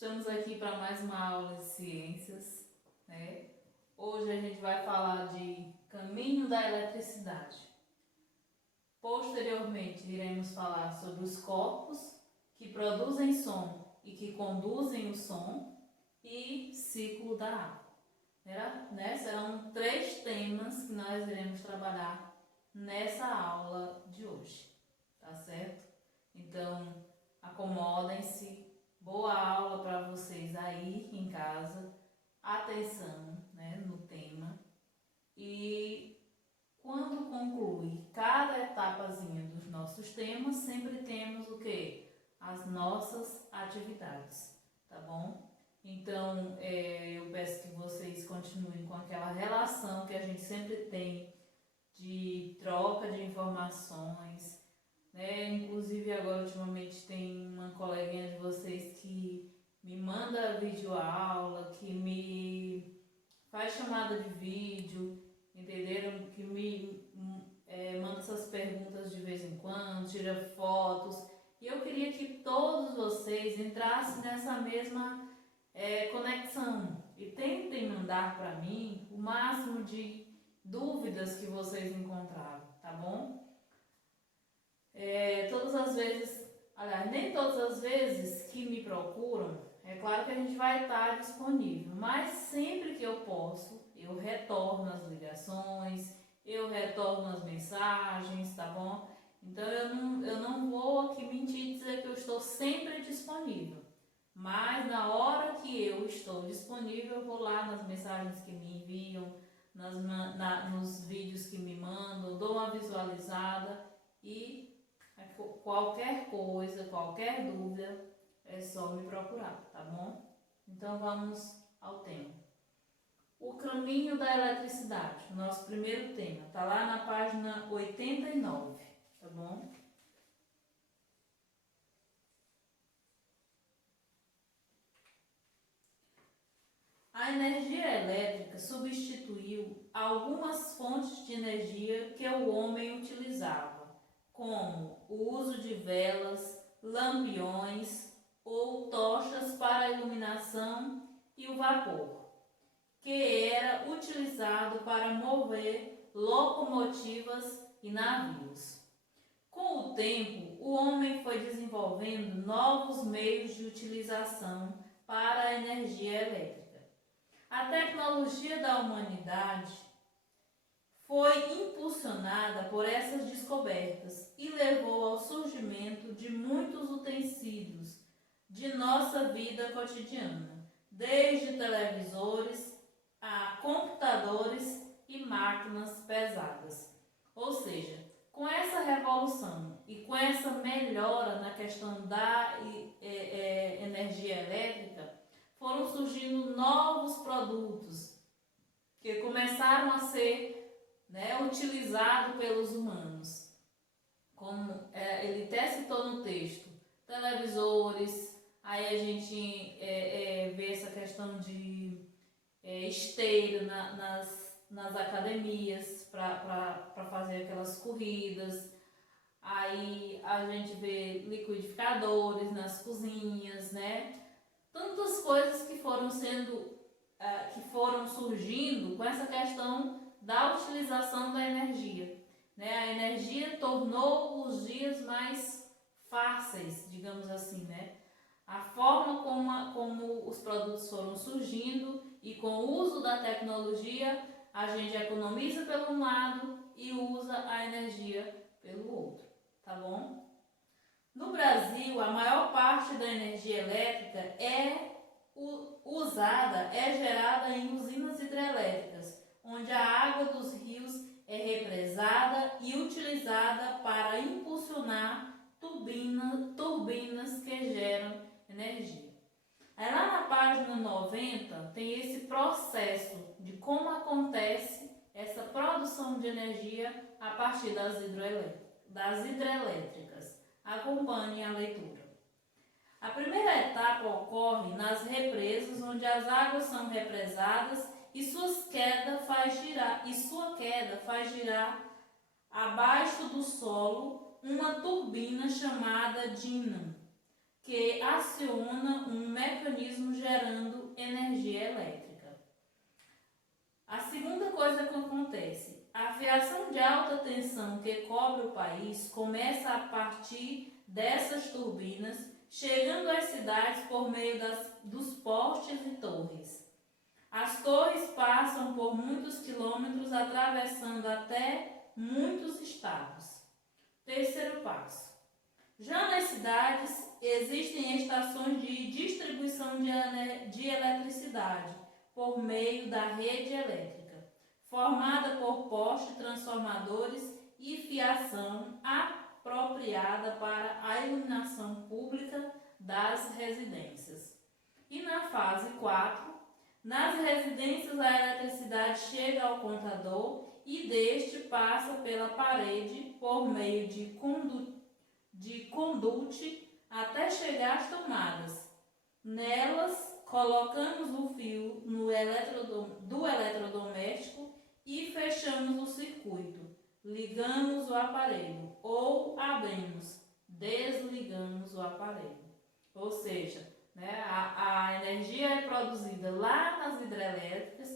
Estamos aqui para mais uma aula de ciências, né? Hoje a gente vai falar de caminho da eletricidade. Posteriormente iremos falar sobre os corpos que produzem som e que conduzem o som e ciclo da água. Serão 3 temas que nós iremos trabalhar nessa aula de hoje, tá certo? Então, acomodem-se. Boa aula para vocês aí em casa. Atenção, no tema. E quando concluir cada etapazinha dos nossos temas, sempre temos o quê? As nossas atividades, tá bom? Então, eu peço que vocês continuem com aquela relação que a gente sempre tem de troca de informações, Inclusive agora ultimamente tem uma coleguinha de vocês que me manda videoaula, que me faz chamada de vídeo, entenderam? Que me manda essas perguntas de vez em quando, tira fotos. E eu queria que todos vocês entrassem nessa mesma conexão e tentem mandar para mim o máximo de dúvidas que vocês encontraram, tá bom? Todas as vezes, aliás, nem todas as vezes que me procuram, é claro que a gente vai estar disponível, mas sempre que eu posso, eu retorno as ligações, eu retorno as mensagens, tá bom? Então eu não vou aqui mentir e dizer que eu estou sempre disponível, mas na hora que eu estou disponível, eu vou lá nas mensagens que me enviam, nos vídeos que me mandam, dou uma visualizada e qualquer coisa, qualquer dúvida, é só me procurar, tá bom? Então vamos ao tema. O caminho da eletricidade, nosso primeiro tema, tá lá na página 89, tá bom? A energia elétrica substituiu algumas fontes de energia que o homem utilizava, como o uso de velas, lampiões ou tochas para iluminação e o vapor, que era utilizado para mover locomotivas e navios. Com o tempo, o homem foi desenvolvendo novos meios de utilização para a energia elétrica. A tecnologia da humanidade foi impulsionada por essas descobertas e levou ao surgimento de muitos utensílios de nossa vida cotidiana, desde televisores a computadores e máquinas pesadas. Ou seja, com essa revolução e com essa melhora na questão da energia elétrica, foram surgindo novos produtos que começaram a ser utilizado pelos humanos, como ele até citou no texto, televisores, aí a gente vê essa questão de esteira nas academias para fazer aquelas corridas, aí a gente vê liquidificadores nas cozinhas, tantas coisas que foram surgindo com essa questão da utilização da energia. A energia tornou os dias mais fáceis, digamos assim, A forma como os produtos foram surgindo e com o uso da tecnologia, a gente economiza pelo um lado e usa a energia pelo outro, tá bom? No Brasil, a maior parte da energia elétrica é gerada em usinas hidrelétricas, onde a água dos rios é represada e utilizada para impulsionar turbinas que geram energia. Aí lá na página 90 tem esse processo de como acontece essa produção de energia a partir das hidrelétricas. Acompanhe a leitura. A primeira etapa ocorre nas represas, onde as águas são represadas e sua queda faz girar abaixo do solo uma turbina chamada dínamo, que aciona um mecanismo gerando energia elétrica. A segunda coisa que acontece, a fiação de alta tensão que cobre o país começa a partir dessas turbinas, chegando às cidades por meio dos postes e torres. As torres passam por muitos quilômetros, atravessando até muitos estados. Terceiro passo. Já nas cidades, existem estações de distribuição de eletricidade por meio da rede elétrica, formada por postes, transformadores e fiação apropriada para a iluminação pública das residências. E na fase 4, nas residências a eletricidade chega ao contador e deste passa pela parede por meio de conduite até chegar às tomadas. Nelas, colocamos o fio do eletrodoméstico e fechamos o circuito. Ligamos o aparelho ou abrimos, desligamos o aparelho. Ou seja, né, a energia é produzida lá nas hidrelétricas,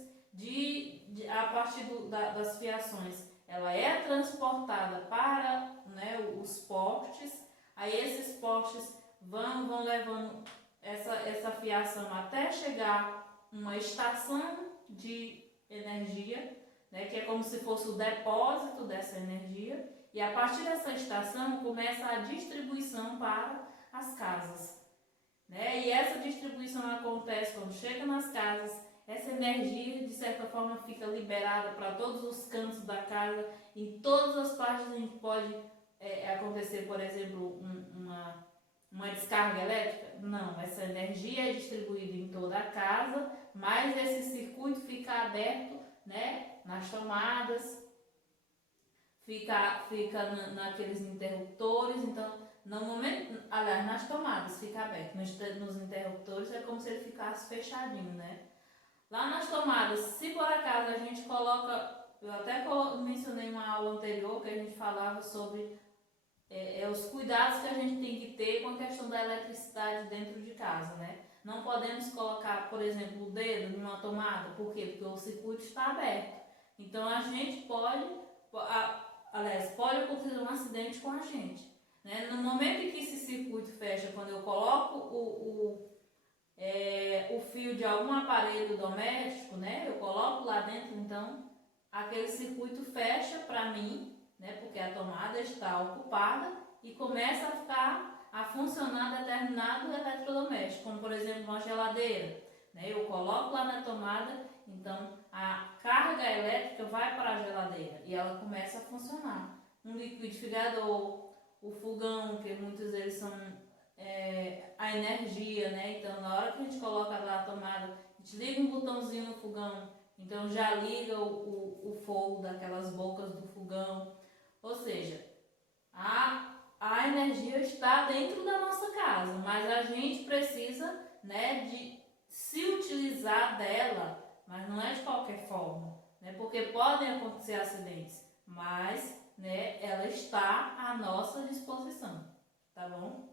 a partir das fiações, ela é transportada para, né, os postes, aí esses postes vão levando essa fiação até chegar uma estação de energia, né, que é como se fosse o depósito dessa energia, e a partir dessa estação começa a distribuição para as casas. Né? E essa distribuição acontece quando chega nas casas, essa energia de certa forma fica liberada para todos os cantos da casa, em todas as partes a gente pode acontecer, por exemplo, uma descarga elétrica? Não, essa energia é distribuída em toda a casa, mas esse circuito fica aberto, né, nas tomadas, fica naqueles interruptores, então no momento, aliás, nas tomadas fica aberto, nos interruptores é como se ele ficasse fechadinho, né? Lá nas tomadas, se por acaso a gente coloca, eu até mencionei uma aula anterior que a gente falava sobre os cuidados que a gente tem que ter com a questão da eletricidade dentro de casa, né? Não podemos colocar, por exemplo, o dedo numa tomada, por quê? Porque o circuito está aberto. Então a gente pode acontecer um acidente com a gente. Né? No momento em que esse circuito fecha, quando eu coloco o fio de algum aparelho doméstico, né? Eu coloco lá dentro, então aquele circuito fecha para mim, né? Porque a tomada está ocupada e começa a funcionar determinado eletrodoméstico, como por exemplo uma geladeira. Né? Eu coloco lá na tomada, então a carga elétrica vai para a geladeira e ela começa a funcionar. Um liquidificador, o fogão, que muitos deles são a energia, né? Então na hora que a gente coloca lá a tomada, a gente liga um botãozinho no fogão, então já liga o fogo daquelas bocas do fogão. Ou seja, a energia está dentro da nossa casa, mas a gente precisa, né, de se utilizar dela, mas não é de qualquer forma, né? Porque podem acontecer acidentes, mas, né, ela está à nossa disposição, tá bom?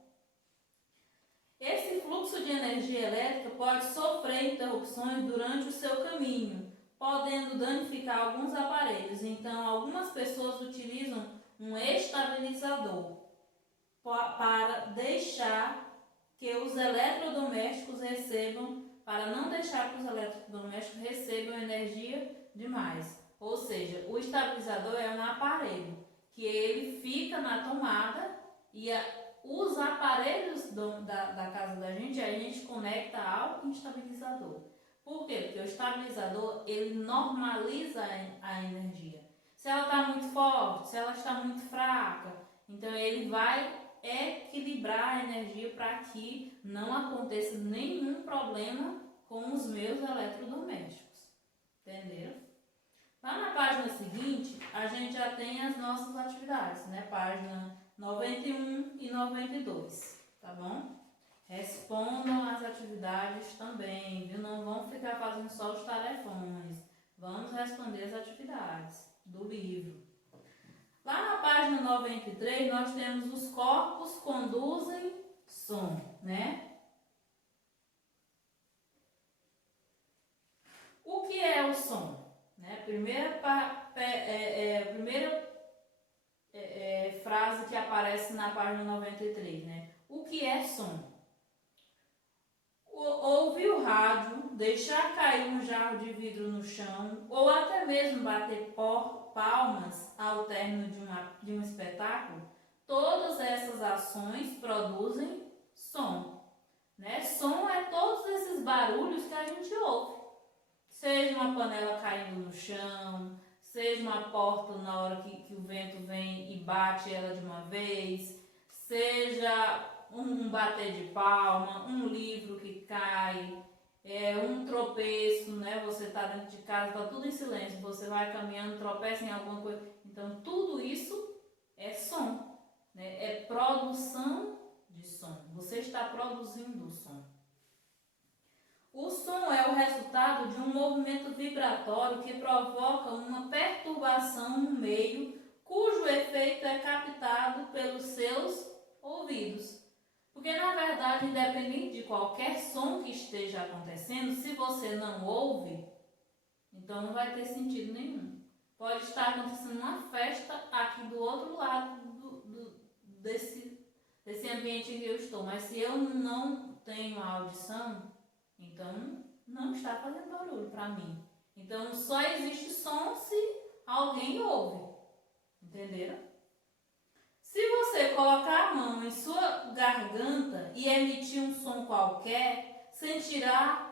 Esse fluxo de energia elétrica pode sofrer interrupções durante o seu caminho, podendo danificar alguns aparelhos. Então, algumas pessoas utilizam um estabilizador para deixar que os eletrodomésticos para não deixar que os eletrodomésticos recebam energia demais. Ou seja, o estabilizador é um aparelho que ele fica na tomada e os aparelhos da casa da gente, a gente conecta ao estabilizador. Por quê? Porque o estabilizador, ele normaliza a energia. Se ela está muito forte, se ela está muito fraca, então ele vai equilibrar a energia para que não aconteça nenhum problema com os meus eletrodomésticos. Entenderam? Lá na página seguinte, a gente já tem as nossas atividades, né? Página 91 e 92, tá bom? Respondam as atividades também, viu? Não vão ficar fazendo só os tarefões. Vamos responder as atividades do livro. Lá na página 93, nós temos os corpos conduzem som, né? O que é o som? Né? Primeira frase que aparece na página 93, né? O que é som? Ouvir o rádio, deixar cair um jarro de vidro no chão ou até mesmo bater palmas ao término de um espetáculo, todas essas ações produzem som. Né? Som é todos esses barulhos que a gente ouve. Seja uma panela caindo no chão, seja uma porta na hora que o vento vem e bate ela de uma vez, seja um bater de palma, um livro que cai, um tropeço, né? Você está dentro de casa, está tudo em silêncio, você vai caminhando, tropeça em alguma coisa. Então, tudo isso é som, né? É produção de som. Você está produzindo o som. O som é o resultado de um movimento vibratório que provoca uma perturbação no meio, cujo efeito é captado pelos seus ouvidos. Porque, na verdade, independente de qualquer som que esteja acontecendo, se você não ouve, então não vai ter sentido nenhum. Pode estar acontecendo uma festa aqui do outro lado desse ambiente em que eu estou, mas se eu não tenho a audição, então não está fazendo barulho para mim. Então só existe som se alguém ouve. Entenderam? Se você colocar a mão em sua garganta e emitir um som qualquer, sentirá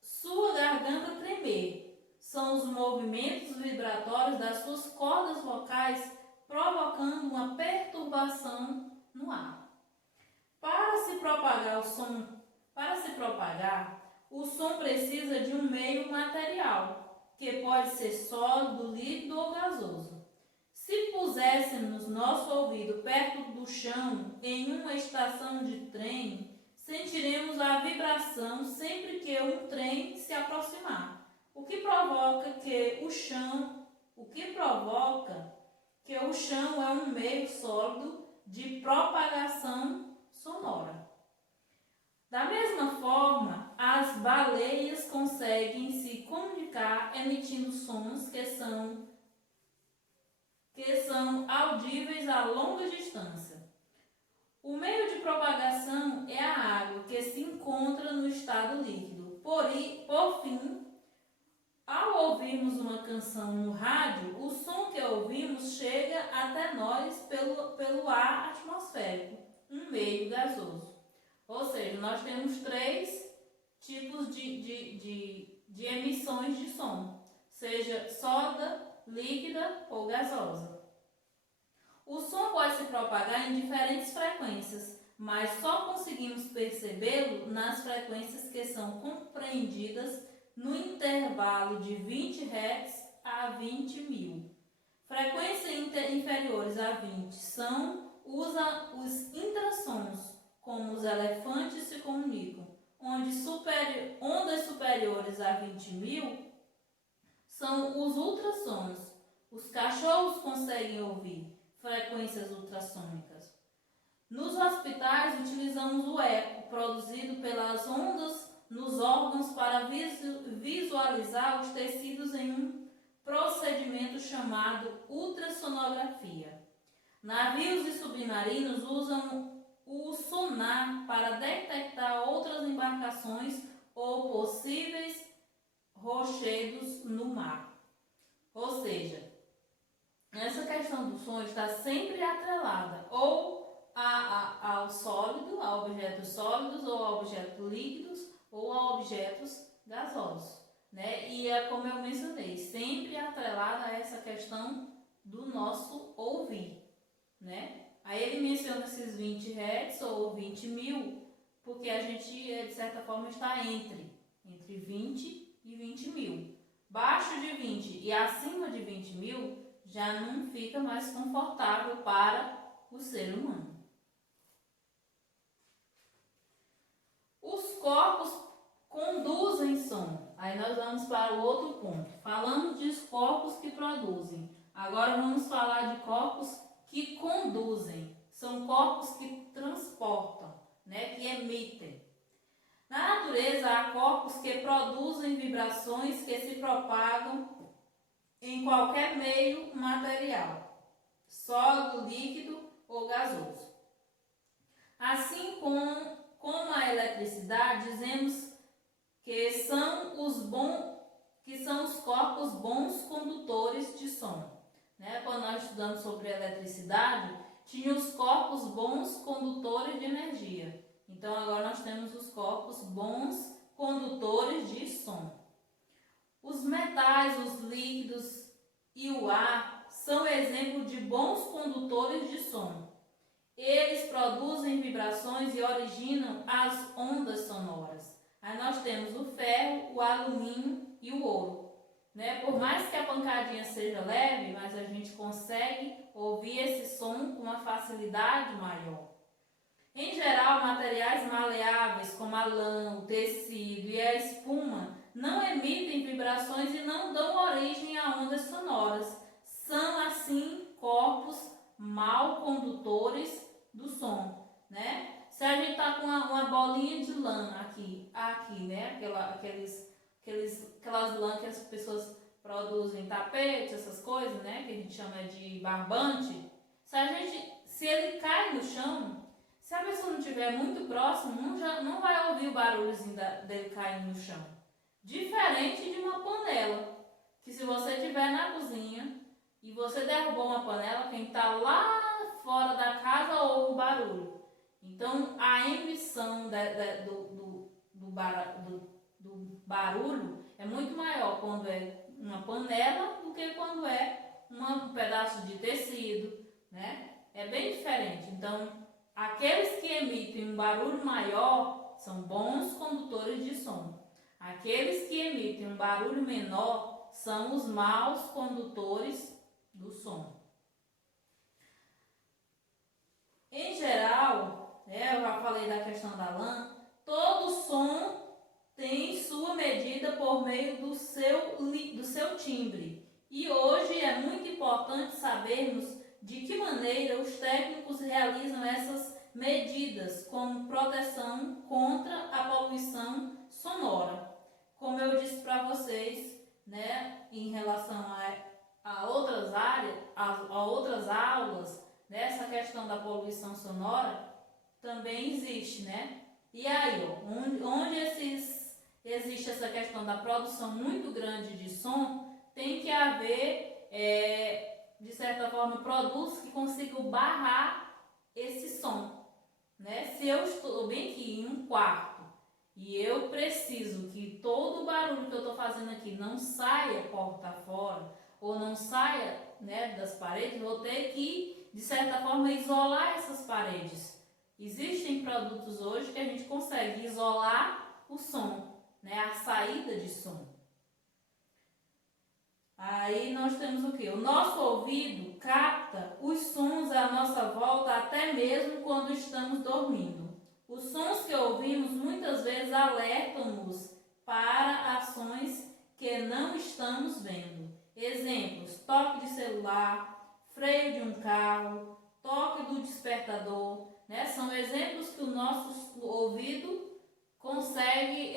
sua garganta tremer. São os movimentos vibratórios das suas cordas vocais provocando uma perturbação no ar. Para se propagar, o som precisa de um meio material, que pode ser sólido, líquido ou gasoso. Se puséssemos nosso ouvido perto do chão em uma estação de trem, sentiremos a vibração sempre que um trem se aproximar, o que provoca que o chão é um meio sólido de propagação sonora. Da mesma forma, as baleias conseguem se comunicar emitindo sons que são audíveis a longa distância. O meio de propagação é a água que se encontra no estado líquido. Por fim, ao ouvirmos uma canção no rádio, o som que ouvimos chega até nós pelo ar atmosférico, um meio gasoso. Ou seja, nós temos 3 tipos de emissões de som, seja sólida, líquida ou gasosa. O som pode se propagar em diferentes frequências, mas só conseguimos percebê-lo nas frequências que são compreendidas no intervalo de 20 Hz a 20.000. Frequências inferiores a 20 usa os intrassons, como os elefantes se comunicam, ondas superiores a 20.000 são os ultrassons. Os cachorros conseguem ouvir frequências ultrassônicas. Nos hospitais, utilizamos o eco, produzido pelas ondas nos órgãos para visualizar os tecidos em um procedimento chamado ultrassonografia. Navios e submarinos usam o sonar para detectar outras embarcações ou possíveis rochedos no mar. Ou seja, essa questão do som está sempre atrelada ou ao sólido, a objetos sólidos, ou a objetos líquidos, ou a objetos gasosos, né? E é como eu mencionei, sempre atrelada a essa questão do nosso ouvir, né? Aí ele menciona esses 20 Hz ou 20.000, porque a gente, de certa forma, está entre 20 e 20.000. Baixo de 20 e acima de 20.000 já não fica mais confortável para o ser humano. Os corpos conduzem som. Aí nós vamos para o outro ponto. Falamos de corpos que produzem. Agora vamos falar de corpos que conduzem. São corpos que transportam. né, que emitem. Na natureza há corpos que produzem vibrações que se propagam em qualquer meio material, sólido, líquido ou gasoso. Assim como a eletricidade, dizemos que são os corpos bons condutores de som. Né? Quando nós estudamos sobre eletricidade, tinha os corpos bons condutores de energia. Então agora nós temos os corpos bons condutores de som. Os metais, os líquidos e o ar são exemplo de bons condutores de som. Eles produzem vibrações e originam as ondas sonoras. Aí nós temos o ferro, o alumínio e o ouro. Né? Por mais que a pancadinha seja leve, mas a gente consegue ouvir esse som com uma facilidade maior. Em geral, materiais maleáveis como a lã, o tecido e a espuma não emitem vibrações e não dão origem a ondas sonoras. São, assim, corpos mal condutores do som, né? Se a gente tá com uma bolinha de lã aqui, né? Aquelas lãs que as pessoas produzem tapete, essas coisas, né? Que a gente chama de barbante. Se ele cai no chão, se a pessoa não estiver muito próximo, não vai ouvir o barulhozinho dele caindo no chão. Diferente de uma panela, que se você estiver na cozinha e você derrubou uma panela, quem está lá fora da casa ouve o barulho. Então, a emissão do barulho é muito maior quando é uma panela do que quando é um pedaço de tecido, né? É bem diferente. Então, aqueles que emitem um barulho maior são bons condutores de som. Aqueles que emitem um barulho menor são os maus condutores do som. Em geral, eu já falei da questão da lã, todo som tem sua medida por meio do seu timbre. E hoje é muito importante sabermos de que maneira os técnicos realizam essas medidas como proteção contra a poluição sonora. Como eu disse para vocês, né, em relação a outras áreas, a outras aulas, essa questão da poluição sonora também existe, né? E aí, onde existe essa questão da produção muito grande de som, tem que haver, de certa forma, produtos que consigam barrar esse som, né? Se eu estou bem aqui em um quarto e eu preciso que todo o barulho que eu estou fazendo aqui não saia porta fora ou não saia, né, das paredes, vou ter que, de certa forma, isolar essas paredes. Existem produtos hoje que a gente consegue isolar o som, né, a saída de som. Aí nós temos o que? O nosso ouvido capta os sons à nossa volta até mesmo quando estamos dormindo. Os sons que ouvimos muitas vezes alertam-nos para ações que não estamos vendo. Exemplos: toque de celular, freio de um carro, toque do despertador, né? São exemplos que o nosso ouvido consegue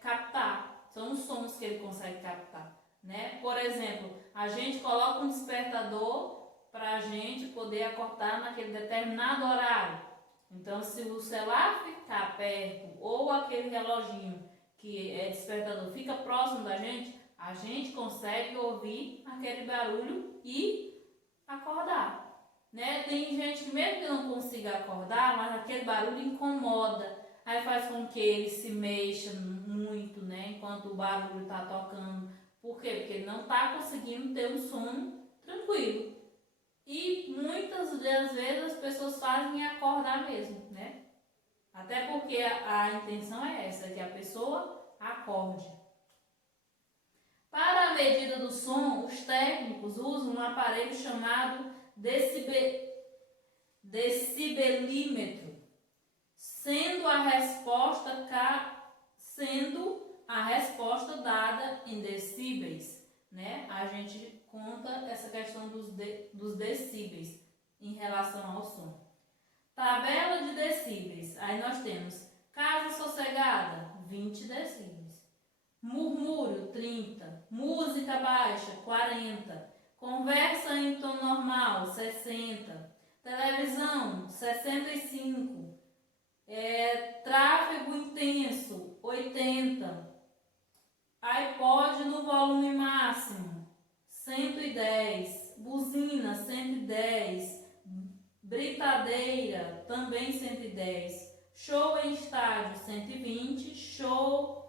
captar. São os sons que ele consegue captar, né? Por exemplo, a gente coloca um despertador para a gente poder acordar naquele determinado horário. Então, se o celular ficar perto ou aquele reloginho que é despertador fica próximo da gente, a gente consegue ouvir aquele barulho e acordar, né? Tem gente que mesmo que não consiga acordar, mas aquele barulho incomoda, aí faz com que ele se mexa muito, né? Enquanto o barulho está tocando. Por quê? Porque ele não está conseguindo ter um sono tranquilo. E muitas das vezes as pessoas fazem acordar mesmo, né? Até porque a intenção é essa, que a pessoa acorde. Para a medida do som, os técnicos usam um aparelho chamado decibelímetro, sendo a resposta dada em decíbeis, né? A gente conta essa questão dos decíbeis em relação ao som. Tabela de decíveis. Aí nós temos casa sossegada, 20 decíveis. Murmúrio, 30. Música baixa, 40. Conversa em tom normal, 60. Televisão, 65. Tráfego intenso, 80. iPod no volume máximo, 110. Buzina, 110. Britadeira, também 110. Show em estádio, 120. Show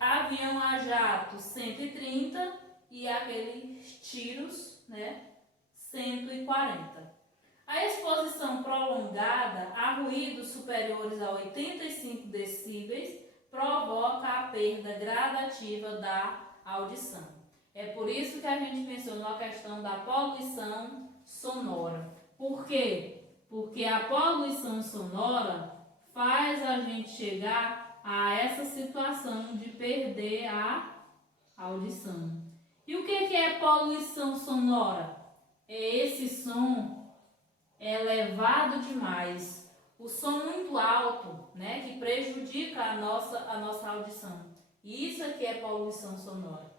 avião a jato, 130. E aqueles tiros, né, 140. A exposição prolongada a ruídos superiores a 85 decíveis provoca a perda gradativa da audição. É por isso que a gente mencionou a questão da poluição sonora. Por quê? Porque a poluição sonora faz a gente chegar a essa situação de perder a audição. E o que é poluição sonora? É esse som elevado demais, o som muito alto, né, que prejudica a nossa audição. E isso aqui é poluição sonora.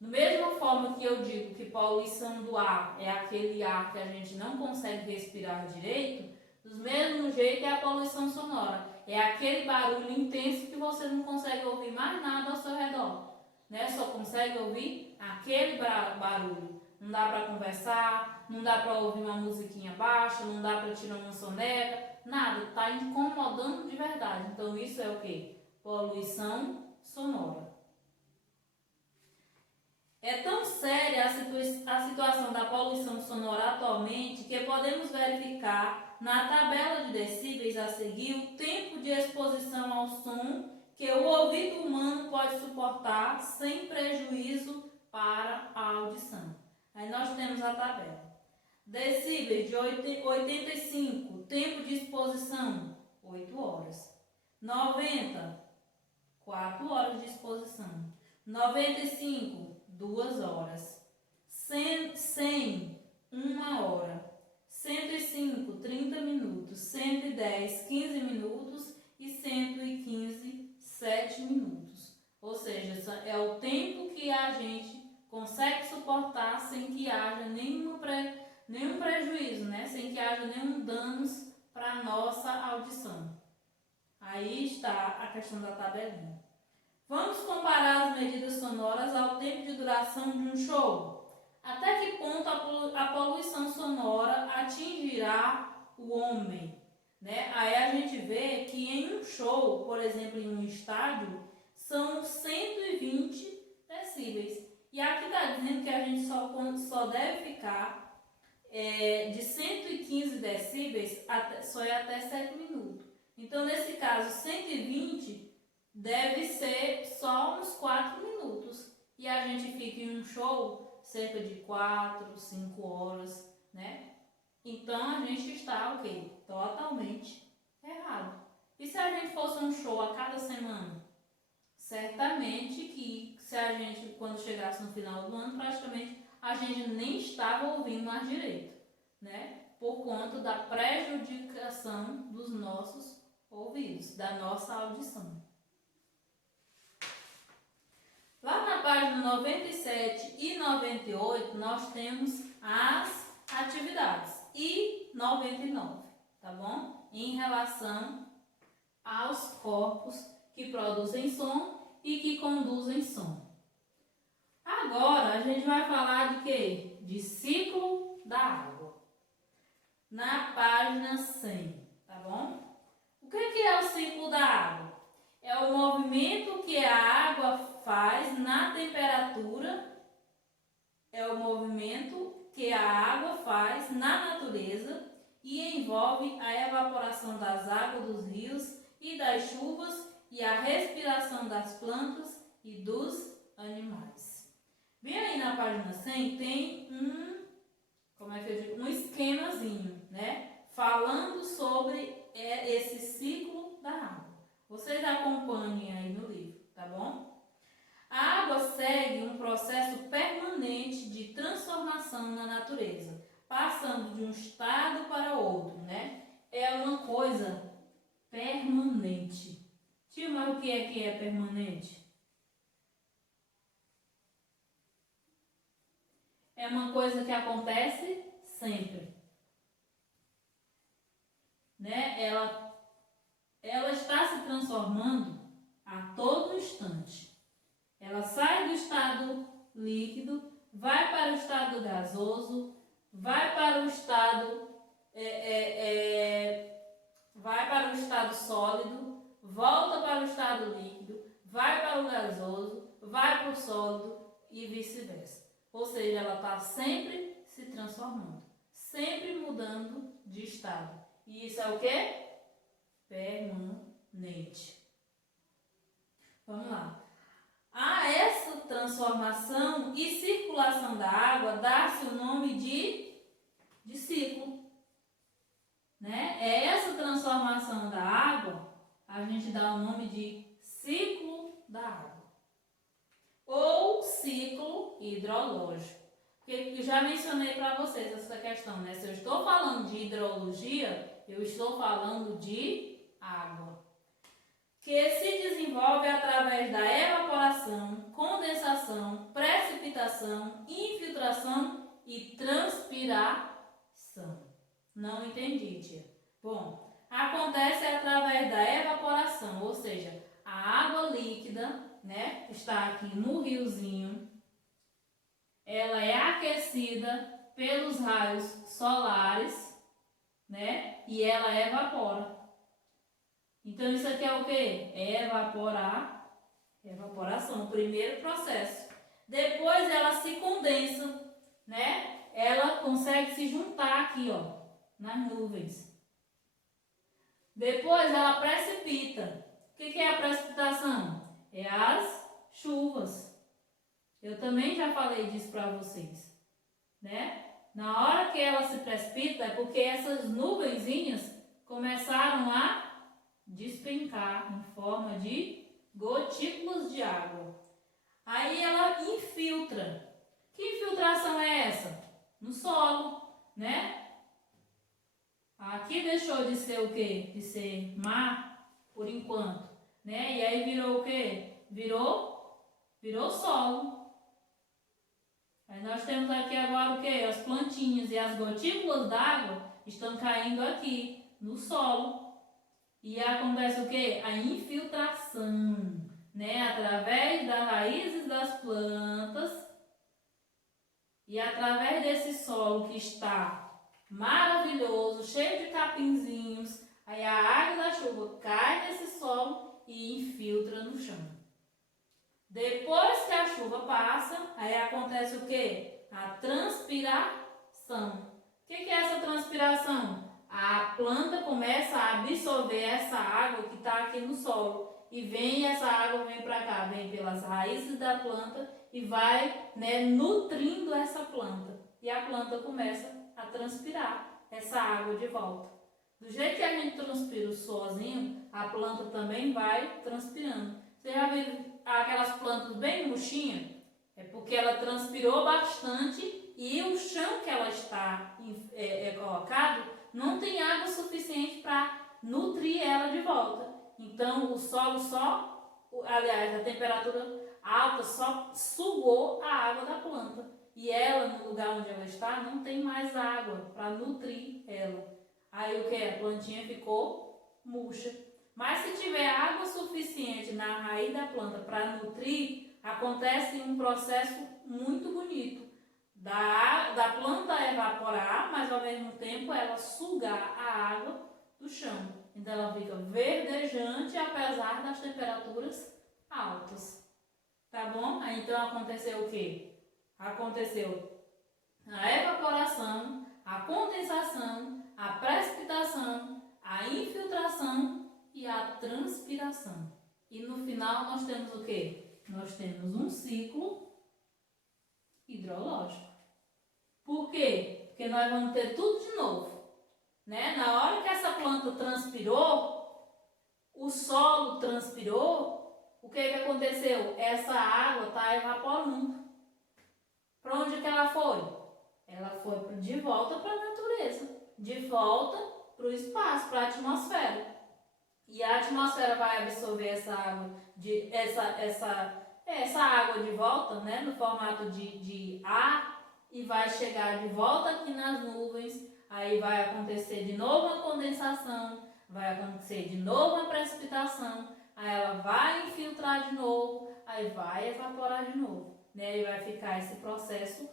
Da mesma forma que eu digo que poluição do ar é aquele ar que a gente não consegue respirar direito, do mesmo jeito é a poluição sonora. É aquele barulho intenso que você não consegue ouvir mais nada ao seu redor, né? Só consegue ouvir aquele barulho. Não dá para conversar, não dá para ouvir uma musiquinha baixa, não dá para tirar uma soneca, nada. Está incomodando de verdade. Então isso é o quê? Poluição sonora. É tão séria a situação da poluição sonora atualmente que podemos verificar na tabela de decíveis a seguir o tempo de exposição ao som que o ouvido humano pode suportar sem prejuízo para a audição. Aí nós temos a tabela. Decíveis de 85, tempo de exposição, 8 horas. 90, 4 horas de exposição. 95, 2 horas. 100, 1 hora. 105, 30 minutos. 110, 15 minutos. E 115, 7 minutos. Ou seja, é o tempo que a gente consegue suportar sem que haja nenhum prejuízo, né? Sem que haja nenhum danos para a nossa audição. Aí está a questão da tabelinha. Vamos comparar as medidas sonoras ao tempo de duração de um show. Até que ponto a poluição sonora atingirá o homem, né? Aí a gente vê que em um show, por exemplo, em um estádio, são 120 decíveis. E aqui está dizendo que a gente só deve ficar de 115 decíveis só é até 7 minutos. Então, nesse caso, 120 deve ser só uns 4 minutos. E a gente fica em um show cerca de 4, 5 horas, né? Então, a gente está, o quê? Totalmente errado. E se a gente fosse um show a cada semana? Certamente que se a gente, quando chegasse no final do ano, praticamente a gente nem estava ouvindo mais direito, né? Por conta da prejudicação dos nossos ouvidos, da nossa audição. Lá na página 97 e 98, nós temos as atividades. E 99, tá bom? Em relação aos corpos que produzem som e que conduzem som. Agora a gente vai falar de quê? De ciclo da água. Na página 100, tá bom? O que é o ciclo da água? É o movimento que a água faz na temperatura, é o movimento que a água faz na natureza e envolve a evaporação das águas dos rios e das chuvas e a respiração das plantas e dos animais. Bem aí na página 100 tem um esquemazinho, né? Falando sobre esse ciclo da água. Vocês acompanhem aí no livro, tá bom? A água segue um processo permanente de transformação na natureza, passando de um estado para outro, né? é uma coisa permanente. Tia, mas o que é permanente? É uma coisa que acontece sempre, né? Ela está se transformando a todo instante. Ela sai do estado líquido, vai para o estado gasoso, vai para o estado vai para o estado sólido, volta para o estado líquido, vai para o gasoso, vai para o sólido e vice-versa. Ou seja, ela está sempre se transformando, sempre mudando de estado. E isso é o quê? Permanente. Vamos lá. A essa transformação e circulação da água dá-se o nome de ciclo. Né? É essa transformação da água, a gente dá o nome de ciclo da água. Ou ciclo hidrológico. Porque eu já mencionei para vocês essa questão, né? Se eu estou falando de hidrologia, eu estou falando de água. Que se desenvolve através da evaporação, condensação, precipitação, infiltração e transpiração. Não entendi, tia. Bom, acontece através da evaporação, ou seja, a água líquida, né, está aqui no riozinho, ela é aquecida pelos raios solares, né, e ela evapora. Então, isso aqui é o quê? É evaporação, o primeiro processo. Depois ela se condensa, né? Ela consegue se juntar aqui, ó, nas nuvens. Depois ela precipita. O que é a precipitação? É as chuvas. Eu também já falei disso para vocês, né? Na hora que ela se precipita é porque essas nuvenzinhas começaram a despencar em forma de gotículas de água. Aí ela infiltra. Que infiltração é essa? No solo, né? Aqui deixou de ser o quê? De ser mar, por enquanto, né? E aí virou o quê? Virou solo. Aí nós temos aqui agora o quê? As plantinhas e as gotículas d'água estão caindo aqui no solo. E acontece o quê? A infiltração, né? Através das raízes das plantas e através desse solo que está maravilhoso, cheio de capinzinhos, aí a água da chuva cai nesse solo e infiltra no chão. Depois que a chuva passa, aí acontece o quê? A transpiração. O que é essa transpiração? A planta começa a absorver essa água que está aqui no solo e essa água vem para cá, vem pelas raízes da planta e vai, né, nutrindo essa planta. E a planta começa a transpirar essa água de volta. Do jeito que a gente transpira sozinho, a planta também vai transpirando. Você já viu aquelas plantas bem murchinhas? É porque ela transpirou bastante e o chão que ela está colocado não tem água suficiente para nutrir ela de volta. Então, o solo a temperatura alta só sugou a água da planta. E ela, no lugar onde ela está, não tem mais água para nutrir ela. Aí o que? A plantinha ficou murcha. Mas se tiver água suficiente na raiz da planta para nutrir, acontece um processo muito bonito. Da planta evaporar, mas ao mesmo tempo ela sugar a água do chão. Então ela fica verdejante apesar das temperaturas altas. Tá bom? Aí então aconteceu o quê? Aconteceu a evaporação, a condensação, a precipitação, a infiltração e a transpiração. E no final nós temos o quê? Nós temos um ciclo hidrológico. Por quê? Porque nós vamos ter tudo de novo, né? Na hora que essa planta transpirou, o solo transpirou, o que aconteceu? Essa água está evaporando. Para onde que ela foi? Ela foi de volta para a natureza, de volta para o espaço, para a atmosfera. E a atmosfera vai absorver essa água essa água de volta, né, no formato de ar, e vai chegar de volta aqui nas nuvens. Aí vai acontecer de novo a condensação, vai acontecer de novo a precipitação, aí ela vai infiltrar de novo, aí vai evaporar de novo, né? E vai ficar esse processo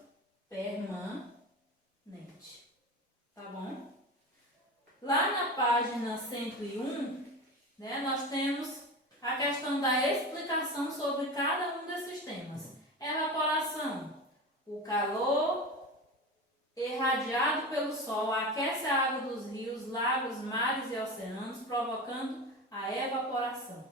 permanente, tá bom? Lá na página 101, né, nós temos a questão da explicação sobre cada um desses temas. Evaporação, o calor irradiado pelo Sol aquece a água dos rios, lagos, mares e oceanos, provocando a evaporação.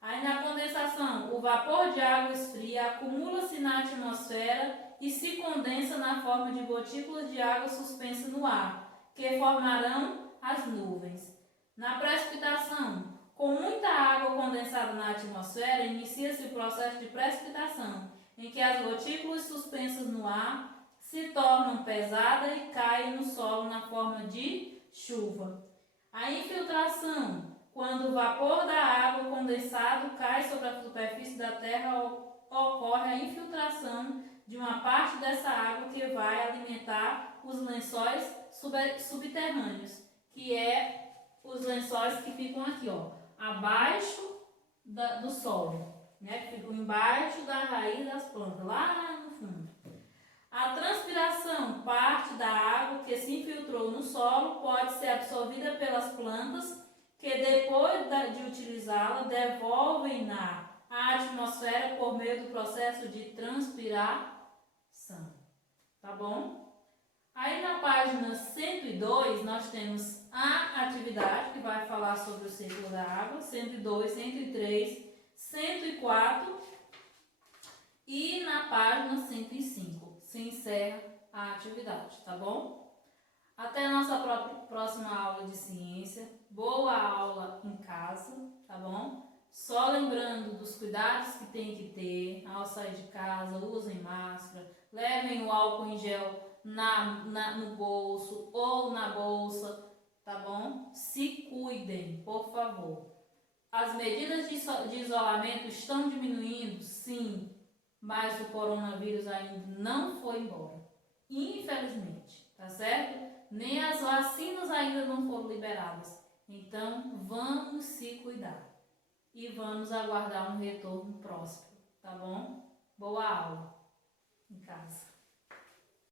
Aí na condensação, o vapor de água esfria acumula-se na atmosfera e se condensa na forma de gotículas de água suspensas no ar, que formarão as nuvens. Na precipitação, com muita água condensada na atmosfera, inicia-se o processo de precipitação, em que as gotículas suspensas no ar se tornam pesadas e caem no solo na forma de chuva. A infiltração, quando o vapor da água condensado cai sobre a superfície da terra, ocorre a infiltração de uma parte dessa água que vai alimentar os lençóis subterrâneos, que é os lençóis que ficam aqui, ó, abaixo do solo, né, que ficam embaixo da raiz das plantas, lá no fundo. A transpiração, parte da água que se infiltrou no solo, pode ser absorvida pelas plantas, que depois de utilizá-la, devolvem-na à atmosfera por meio do processo de transpiração. Tá bom? Aí na página 102, nós temos a atividade, que vai falar sobre o ciclo da água, 102, 103, 104, e na página 105 se encerra a atividade, tá bom? Até a nossa próxima aula de ciência. Boa aula em casa, tá bom? Só lembrando dos cuidados que tem que ter ao sair de casa, usem máscara, levem o álcool em gel no bolso ou na bolsa, tá bom? Se cuidem, por favor. As medidas de isolamento estão diminuindo? Sim, mas o coronavírus ainda não foi embora, infelizmente, tá certo? Nem as vacinas ainda não foram liberadas. Então, vamos se cuidar e vamos aguardar um retorno próximo, tá bom? Boa aula em casa.